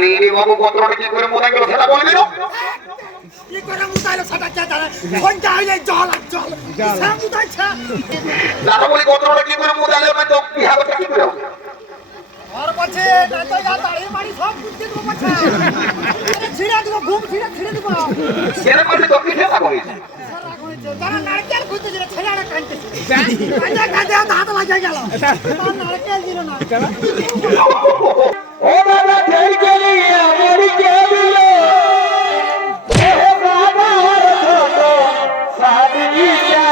রে বাবু পত্রটা কি করে মোদাই গেল সেটা বলে দিল। কি করে মুতাইলো সেটা কে জানে? ফোনটা হইলে জল আর জল। সে মুতাইছে। দাদা বলি পত্রটা কি করে মোদাইলো না তো বিহারটা কি করে হবে? আর পাছে না তো যা দাড়ি মারি সব কুত্তে দেব পাছে। ছিড়া দিব ঘুম ছিড়া দিব। কেন মানে তো কি খেলা করিস? সারা কইছে যারা নারকেল খুঁজতে দিলে ছেলেরা কাঁদতেছে। কাঁদে হাত লাগিয়ে গেল। তার নারকেল দিল না। ও দাদা জয় গেলি আমার কে দিল ও বাবা ছোট সাদিয়া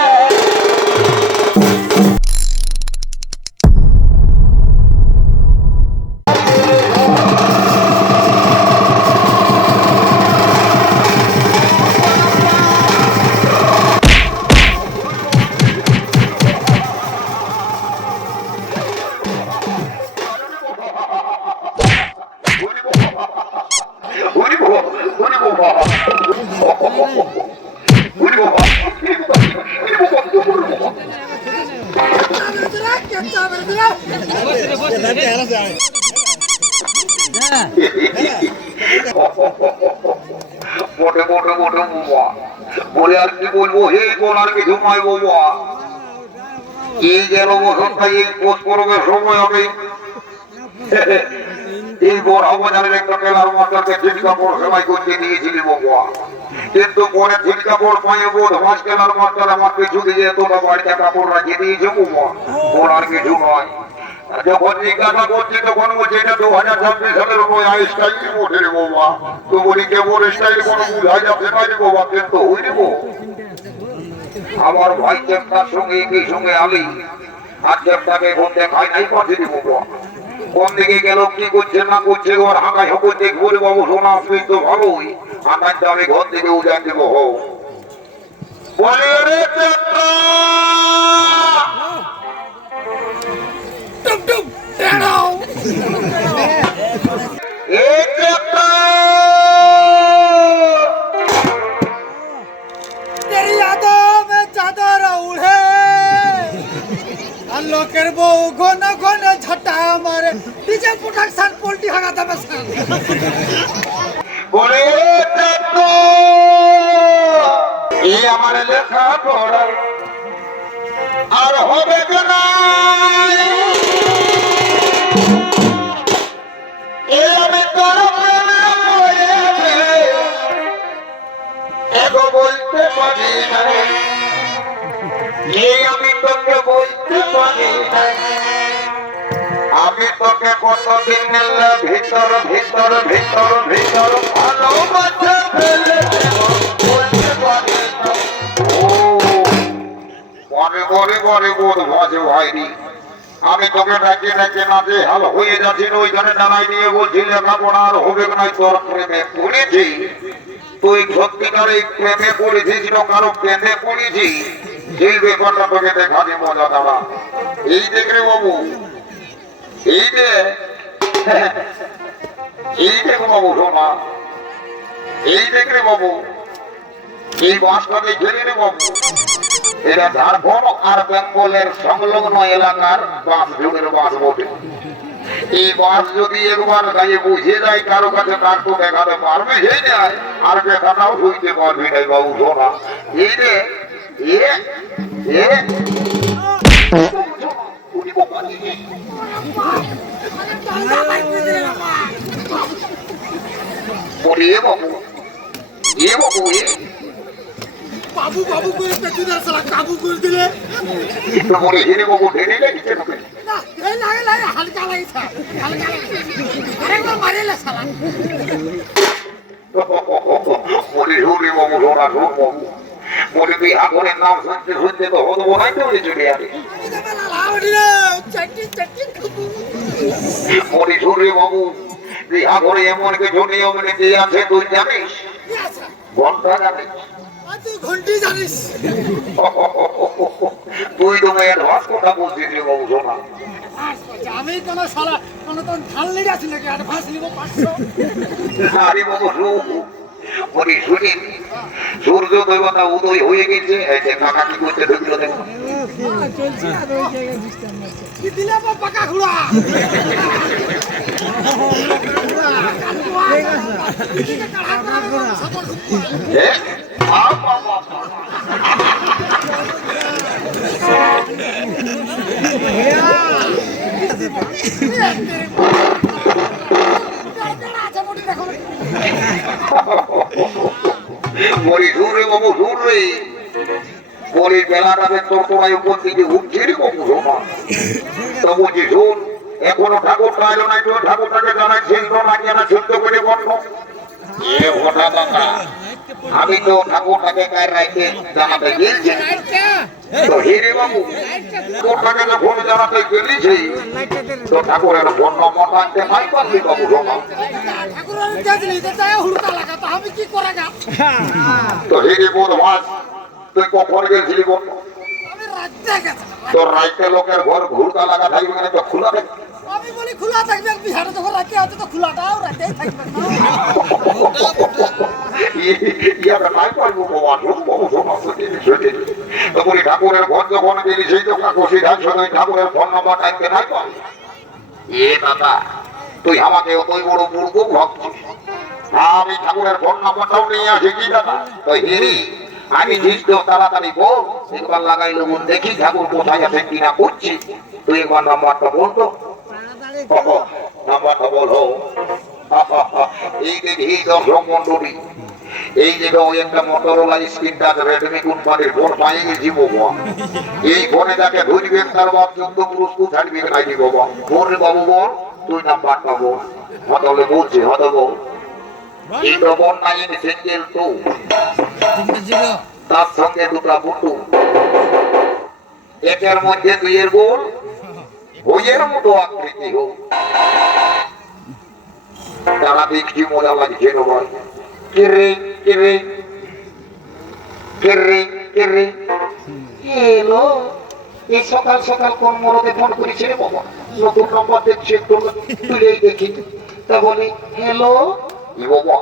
মোটে মোটে মোটে বাবা বলে আর কি বলবো হে বলার কিছু নয় বাবা এই গেল বসন্তা এই পোষ পরবের সময় আমি এই বড় বাজারের একটা মেলার মাস্টারকে ঠিক কাপড় সেলাই করতে দিয়েছিলি বাবা কিন্তু পরে ঠিক কাপড় পায়ে বোধ মাছ কেনার মাস্টার আমার পিছু দিয়ে তোরা বাড়িতে কাপড় রাখিয়ে দিয়েছে বাবা বলার কিছু নয় যখন জিজ্ঞাসা করছি তখন বলছে এটা 2026 সালের ওই স্টাইল ওঠে রে বাবা তো বলি কেমন স্টাইল কোনো বুঝাই যাচ্ছে না রে বাবা কিন্তু হই রে আমার ভাই চেপ্টার সঙ্গে একই সঙ্গে আমি আর চেপ্টাকে ঘুম দেখাই নাই পাঠিয়ে দিব বাবা কোন দিকে গেল কি করছে না করছে ওর হাঁকাই হকো দেখবো রে বাবু শোনা আসবি তো ভালোই হাঁকাই তো আমি ঘর থেকে উঠে দেবো হো বলে রে চেপ্টা টুম টুম টেড়াও एक तेरी यादों में चादर उड़े लोकेर बউ ঘন ঘন ঝাঁটা মারে ডিজে প্রোডাকশন পোল্টি হাগাতে বসে বলে তো এই আমার লেখা পড়া আর হবে না এই আমি তোর প্রেমে পড়েছি এগো বলতে পারি না এই আমি তোকে বলতে পারি না আমি তোকে কতদিন নিলে ভিতর ভিতর ভিতর ভিতর ভালোবাসা ফেলে বলতে পারি না ও পরে পরে পরে বোধ ভাজে হয়নি আমি তোকে ডাকে ডাকে নাচে হাল হয়ে যাচ্ছি ওইখানে দাঁড়াই নিয়ে বলছি লেখাপড়া আর হবে না তোর প্রেমে পড়েছি তুই সত্যিকারে প্রেমে পড়েছিস কারো প্রেমে পড়েছি সেই ব্যাপারটা তোকে দেখাতে মজা দাঁড়া এই দেখ রে বাবু এই যে এই দেখো বাবু শোনা এই দেখ রে বাবু এই বাসটা দেখে রে বাবু এটা ঝাড়খণ্ড আর বেঙ্গলের সংলগ্ন এলাকার বাস জুড়ের বাস বটে এই বাস যদি একবার গায়ে বুঝে যায় কারো কাছে তার তো দেখাতে পারবে সেই যায় আর দেখাটাও শুইতে পারবি না বাবু শোনা এই যে বাবু এ বাবু বাবু বাবু করে পেটুদার সালা কাবু করে দিলে তো বলে হেরে বাবু ঢেলে লাগিছে তোকে না এই লাগে হালকা লাগছে হালকা আরেকবার মারিলে সালা বলে হুরে বাবু সোনা শোন বাবু বলে তুই হাগরের নাম শুনতে শুনতে তো হতো বোনাই তো চলে যাবে বলে হুরে বাবু তুই হাগরে এমন কিছু নিয়ম নীতি আছে তুই জানিস ঘন্টা জানিস ঘন্টি জানিস তুই তো মেয়ের হাত কথা বলছিস রে বাবু শোনা আমি কোন শালা কোন তো ঢাল লেগে আছি নাকি অ্যাডভান্স নিব 500 আরে বাবু বলি শুনি সূর্য দেবতা উদয় হয়ে গেছে এই যে কাকা কি করতে ঢুকলো দেখো কি দিলে পাকা ঘোড়া এ, বাবা, বাবা। বলি দূরে বাবু দূরে বলি বেলাটা তোর তোমায় উপর দিকে উঠছে রে বাবু শোনা তো বলছি শুন এখনো ঠাকুরটা এলো না তো ঠাকুরটাকে জানাচ্ছেন তো না জানা শুদ্ধ করে বন্ধ এ ভোটা বাবা আমি তো ঠাকুরটাকে কার রাইতে জানাতে গিয়েছি তো হিরে বাবু ঠাকুরটাকে যখন জানাতে গেলেছি তো ঠাকুরের ফোন নম্বরটা আনতে নাই পারলি বাবু শোনা আমি কি করে গা তো হিরে বোধ মাস তুই কখন গেছিলি বল আমি রাজ্যে গেছি তোর রাইতে লোকের ঘর ঘুরতা লাগা থাকবে মানে তো খোলা থাকবে আমি বলি খোলা থাকবে বিহারে যখন রাখতে আছে তো খোলাটাও রাখতেই থাকবে ইয়াটা নাই পারবো বাবা বাবু শোনা তো বলি ঠাকুরের ঘর যখন গেলি সেই তো কাকুসি ধান সঙ্গে ঠাকুরের ফোন নাম্বার টাইপে নাই পাই এ দাদা তুই আমাকে অতই বড় মূর্খ ভাবছিস আমি ঠাকুরের ফোন নাম্বারটাও নিয়ে আসি কি দাদা তো হেরি আমি দৃষ্ট তাড়াতাড়ি বল একবার লাগাইলো মন দেখি ঠাকুর কোথায় আছে কিনা করছি তুই একবার নাম্বারটা বলতো নাম্বারটা বলো এই দেখি দর্শক মন্ডলী এই যে ওই একটা মোটরোলা স্ক্রিন টাচ রেডমি কোম্পানির ফোন পাই গেছি বাবা এই ফোনে যাকে ধরবেন তার বাপ 14 পুরস্কার ছাড়বে নাই দিব বাবা ফোন বাবু বল তুই নাম্বারটা বল হতলে বলছি হত বল এই ডবল 9 সিঙ্গেল 2 তার সঙ্গে দুটা বুটু একের মধ্যে দুইয়ের গোল বইয়ের মতো আকৃতি হোক তারা দেখছি মজা লাগছে না ভাই কেরে কেরে কেরে কেরে এলো এই সকাল সকাল কোন মরদে ফোন করেছে রে বাবা নতুন নম্বর দেখছি একটু তুলেই দেখি তা বলি হ্যালো ই বাবা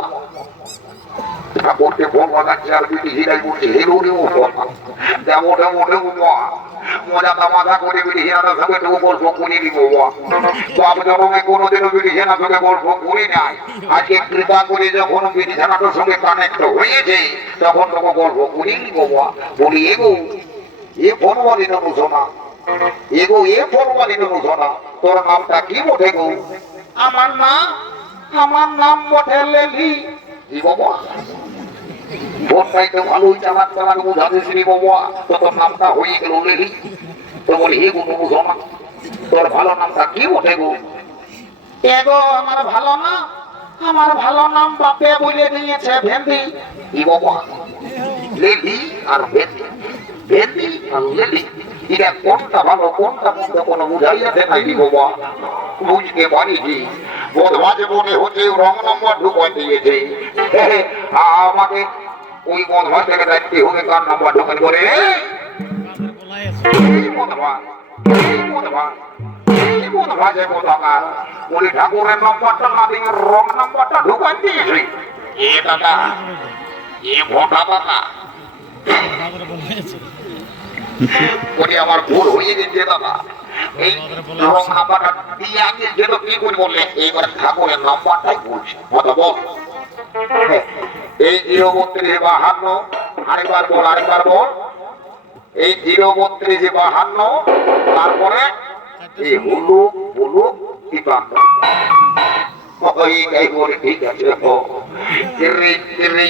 ঠাকুরকে ফোন বাগাচ্ছে আর বিটি হিরাই বলছে হেলো রে ও দেবটা মোটে মজা তামাজা করে বিটি হিরাটার সঙ্গে একটু গল্প করে দিব বাপ জন্মে কোনোদিনও বিটি হিরার সঙ্গে গল্প করি নাই আজকে কৃপা করে যখন বিটি হিরাটার সঙ্গে কানেক্ট হয়েছে তখন তোকে গল্প করি নিব বলি এগো এ ফোন বলি না শোনা এগো এ ফোন বলি না শোনা তোর নামটা কি বটে গো আমার নাম বটে লেলি কি বাবা ফোনটাইতে ভালোই চালান বুঝাতে শ্রী বাবা তো তোর নামটা হয়ে গেল লেলি তো বলি হে গো শোনা তোর ভালো নামটা কি বটে গো এগো আমার ভালো নাম বাপে বলে দিয়েছে ভেন্দি কি বাবা লেলি আর ভেন্দি ভেন্দি আর লেলি এটা কোনটা ভালো কোনটা মন্দ কোনো বুঝাইয়াতে নাই বাবা বুঝতে পারিছি বদমাঝে মনে হচ্ছে রং নম্বর ঢুকাই দিয়েছে আমাকে ওই বদমাঝ থেকে দায়িত্ব হবে কার নম্বর ঢুকান করে ঠাকুরের নম্বরটা না দিয়ে রং নম্বরটা ঢুকাই দিয়েছে এ দাদা এ ভোটা দাদা ওরে আমার ভুল হয়ে গেছে দাদা এই রং নাম্বারটা দিয়ে আগে যেটা কি করে বললে এইবার ঠাকুরের নাম্বারটাই বলছে কথা বল এই 03252 আরেকবার বল এই 03252 তারপরে এই হলু বলু কিপান এই বলে ঠিক আছে ও কিরে কিরে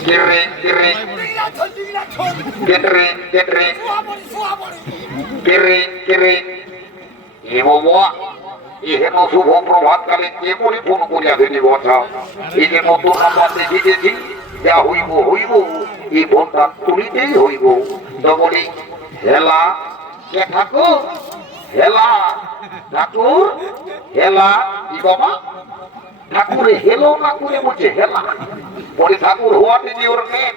কিরে কিরে কেটরে কেটরে কেরে কেরে এ বাবা এহেন শুভ প্রভাত কালে কে বলে ফোন করিয়া দিলি বছা এই যে নতুন নাম্বার দেখিতেছি যা হইব হইব এই ফোনটা তুলিতেই হইব তো বলি হেলা কে ঠাকুর হেলা ঠাকুর হেলা কি বাবা ঠাকুরে হেলো না করে বলছে হেলা বলি ঠাকুর হোয়াট ইজ ইউর নেম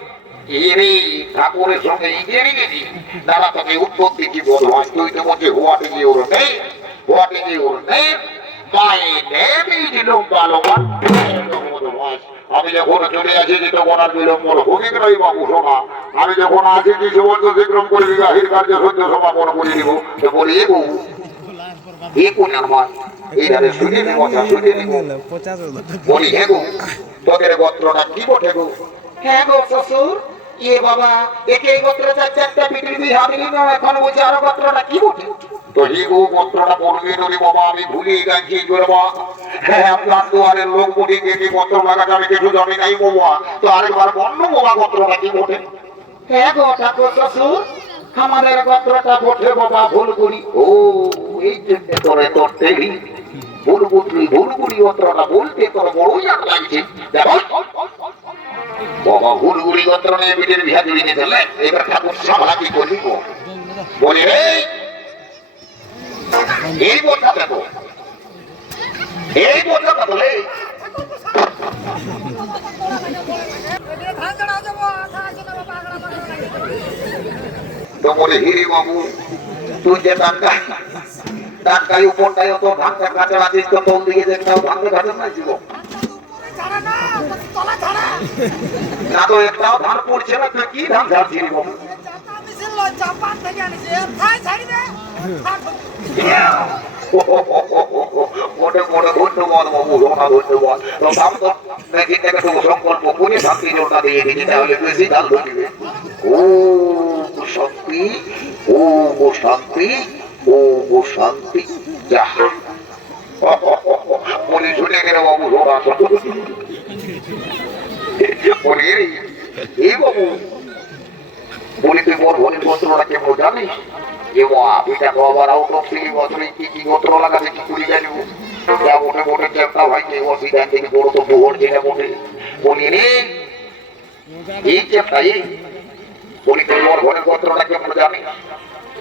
এরে ঠাকুরের সঙ্গে ইগেরে গেছি দাদা তোকে উত্তর দিচ্ছি বদমাস তুই তো বলছে what is your name what is your name my name is লোম্বা লোম্বা বদমাস আমি আমি যখন চলে আসি যেটা বলার বিলম্ব ভূমিক নই বাবু শোনা আমি যখন আসি কিছু বলতো বিক্রম করে বিবাহের কার্য সত্য সমাপন করে দিব তো বলি এ বউ এ কোন আমার এই ধারে শুনে নিব শুনে নিব বলি হে গো তোদের গোত্রটা কি বটে গো হ্যাঁ গো শ্বশুর এ বাবা একে এই গোত্র চাচ্ছে একটা পিটির বিহা দিলি না এখন বলছে আরো গোত্রটা কি বটে তো হে গো গোত্রটা বলবি নলি বাবা আমি ভুলিয়ে গেছি করবা হ্যাঁ আপনার দুয়ারের লোক বলি কি গোত্র লাগাতে আমি কিছু জানি নাই বাবা তো আরেকবার বন্য বাবা গোত্রটা কি বটে হ্যাঁ গো ঠাকুর শ্বশুর আমাদের গোত্রটা বটে বাবা ভুলগুড়ি ও এই জন্য তোরে তোর তেলি ভুলগুড়ি গোত্রটা বলতে তোর বড়ই আগ লাগছে দেখো বাবা ভুলগুড়ি গোত্র নিয়ে বিটের বিহা জড়িয়ে দিলে এবার ঠাকুর সামলা কি করবি গো বলে এই বোঝা দেখো এই বোঝা বলে তো বলে হিরে বাবু তুই যে টাকায় উপরটায় তো ভাঙতে কাঁচা আছিস তো তোর দিকে দেখতাম ভাঙতে কাঁচা নাই ছিল না তো একটাও ধান পড়ছে না তুই কি ধান ঝাড়ছিস বাবু মোটে মোটে ধন্যবাদ বাবু রোনা ধন্যবাদ তো দাম তো দেখি থেকে তো সংকল্প করে শান্তি জোরটা দিয়ে দিচ্ছি তাহলে বেশি ধান ধরবে ও শক্তি ও শান্তি ও শান্তি যা বলি শুনে গেল বাবু রোনা বলি এই বাবু বলি তুই মোর ভনির গোত্রটা কেমন জানিস এবং এটা তো আবার আউট অফ সিলি বছরে কি গোত্র লাগাছে কি করি জানিব যা মোটে মোটে চেষ্টা ভাই যে অসুবিধান থেকে বড় তো ভোর যেটা মোটে বলি রে এই চেষ্টা এই বলি তুই মোর ভনির গোত্রটা কেমন জানিস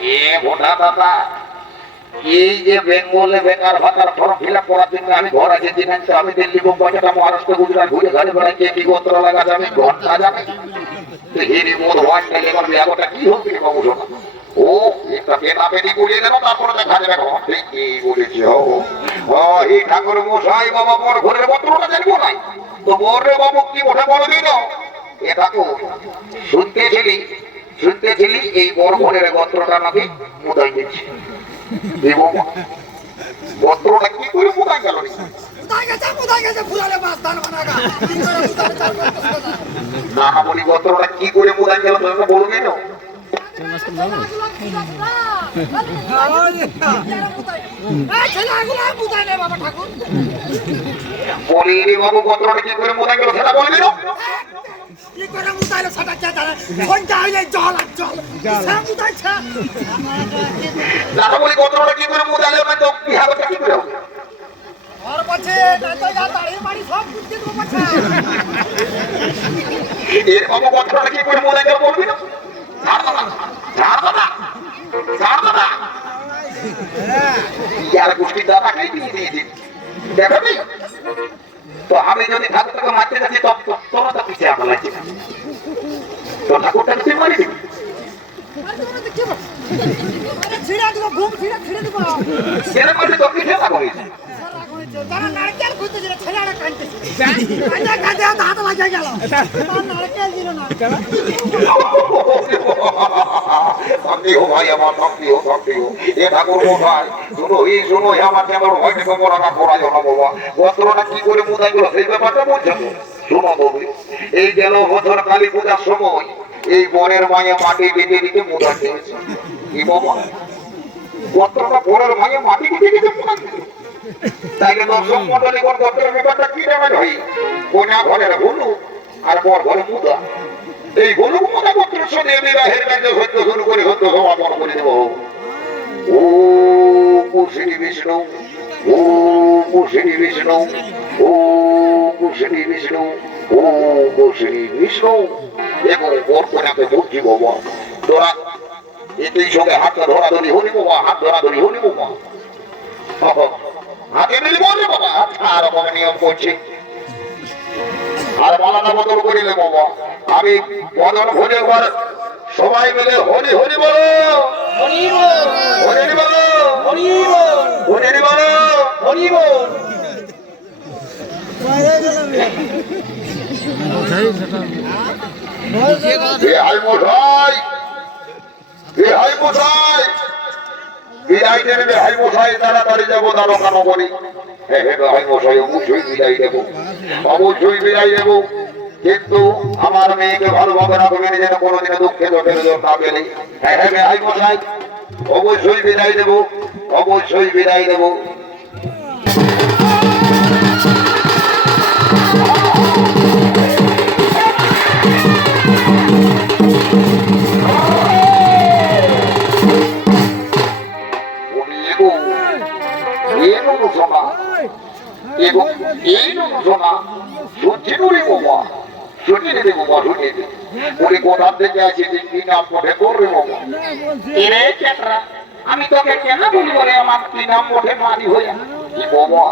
এ ভোটা দাদা এই যে বেঙ্গলে বেকার ভাতার ফর্ম ফিল আপ করার জন্য আমি ঘর আছে দিন আমি দিল্লি বোম্বাইটা মহারাষ্ট্র গুজরাট ঘুরে ঘাড়ে বেড়াচ্ছি কি গোত্র লাগাছে আমি ঘন্টা জানি হিরি মোর ওয়াইন গেলে এবার বিয়াগটা কি হবে বাবু শোনা ও একটা পেটা পেটি করিয়ে দেবো তারপরে দেখা যাবে ঘর ঠিকই বলেছি ও এই ঠাকুর মশাই বাবা মোর ঘরের গোত্রটা জানবো নাই তো মোর রে বাবু কি ওঠে বলে দিল এ ঠাকুর শুনতেছিলি এই বড় ঘরের গোত্রটা নাকি মুদাই দিচ্ছে গোত্রটা কি করে মুদাই গেল না বলি গোত্রটা কি করে মুদাই গেল বলবি না বলি রে বাবু গোত্রটা কি করে মুদাই গেল সেটা বলবি না কি করে মুদাইলো সেটা কে জানে কোনটা হইলে জল আর জল সে মুদাইছে দাদা বলি গোত্রটা কি করে মুদাইলো না তো বিহারটা কি করে হবে আর পাছে না তো যা দাড়ি মারি সব বুঝতে দেব পাছে এর বাবু গোত্রটা কি করে মুদাই গেল বলবি না ছাড় দাদা ইয়ার গোষ্ঠী দাদা খাই দিয়েছি দেখো নি তো আমি যদি ঠাকুরটাকে মারতে যাচ্ছি তো তোরা তো পিছিয়ে আমার লাগছে তো ঠাকুরটাকে তুই মারি দিবি ছিড়া দিব ঘুম ছিড়া দিব কেন মারলে তো পিছিয়ে থাকো তারা নারকেল খুঁজতে গেলে ছেলেরা কাঁদতেছে কাঁদে হাত লাগিয়ে গেল তার নারকেল দিল না শান্তি হো ভাই আমার শান্তি হো এ ঠাকুর মশাই শুনো আমার যেমন হয়তো তোমরা করা জানো বাবা গোত্রটা কি করে মুদাই গেল সেই ব্যাপারটা বলছো শোনো বাবু এই গেল বছর কালী পূজার সময় এই বরের মায়ে মাটি বেঁধে দিতে মুদাই দিয়েছে কি বাবা গোত্রটা বরের মায়ে মাটি বেঁধে দিতে মুদাই তাইলে দর্শক মন্ডলী গোত্রের ব্যাপারটা কি জানেন ভাই কোনা ঘরের হলু আর বর ঘরে মুদা এই হলু মুদা গোত্রের সঙ্গে বিবাহের কার্য সত্য শুরু করে সত্য সমাপন করে দেব ও শ্রী বিষ্ণু ও শ্রী বিষ্ণু ও শ্রী বিষ্ণু ও শ্রী বিষ্ণু এবং বর কোনাকে বুঝছি বাবা তোরা এতেই সঙ্গে হাতটা ধরাধরি হলি বাবা হাত ধরাধরি হলি বাবা হাতে মিলি বললে বাবা আর বাবা নিয়ম করছি আর মালানা বদল করিলে বাবা আমি বদল ভোজের পর সবাই মিলে হরি হরি বলো হরি বলো হরি বলো হরি বল হাই মশাই, হাই মশাই, বিদায় দেবে হাই মশাই, তাড়াতাড়ি যাবো দ্বারকা নগরী। হ্যাঁ হাই মশাই, অবশ্যই বিদায় দেবো, অবশ্যই বিদায় দেবো, কিন্তু আমার মেয়েকে ভালোভাবে রাখবেন যেন কোনোদিনে দুঃখে দোষের জন্য না পেলে। হ্যাঁ হাই মশাই, অবশ্যই বিদায় দেবো, অবশ্যই বিদায় দেবো। আমি তোকে কেন বলি বলে আমার কি নাম ওঠে মারি হয়ে বাবা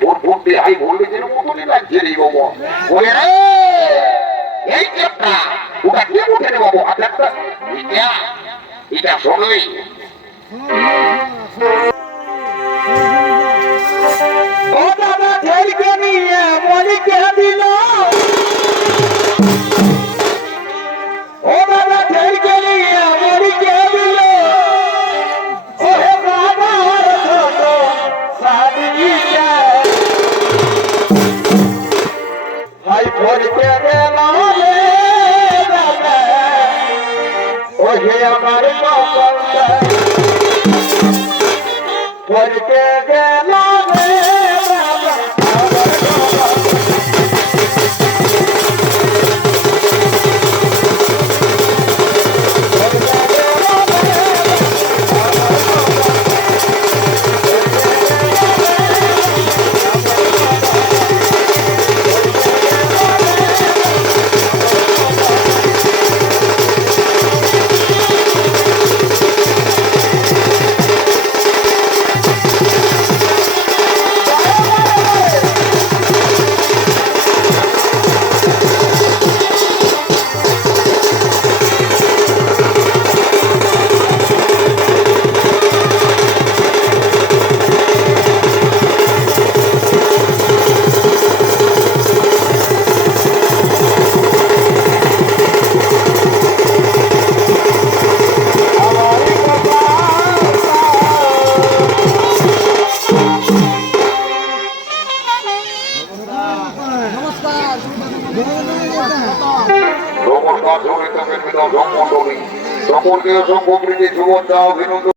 ভোট ভোট দিয়ে হাই ভোল্টেজের মতনই লাগছে রে বাবা। বলে রে এই চেপটা ওটা কে উঠে রে বাবা, হাজারটা এটা শোনই ও দাদা ঢেলকে নিয়ে মরিকে দিল, ও দাদা ঢেলকে নিয়ে মরিকে দিল, ও হে বাবা ছোট সাদিয়া হাই ভরকে গেল রে দাদা, ও হে আমার বাবা ভরকে গেল রে দাদা, নমস্কার, সকলকে অসংখ্য প্রীতি, শুভেচ্ছা, অভিনন্দন।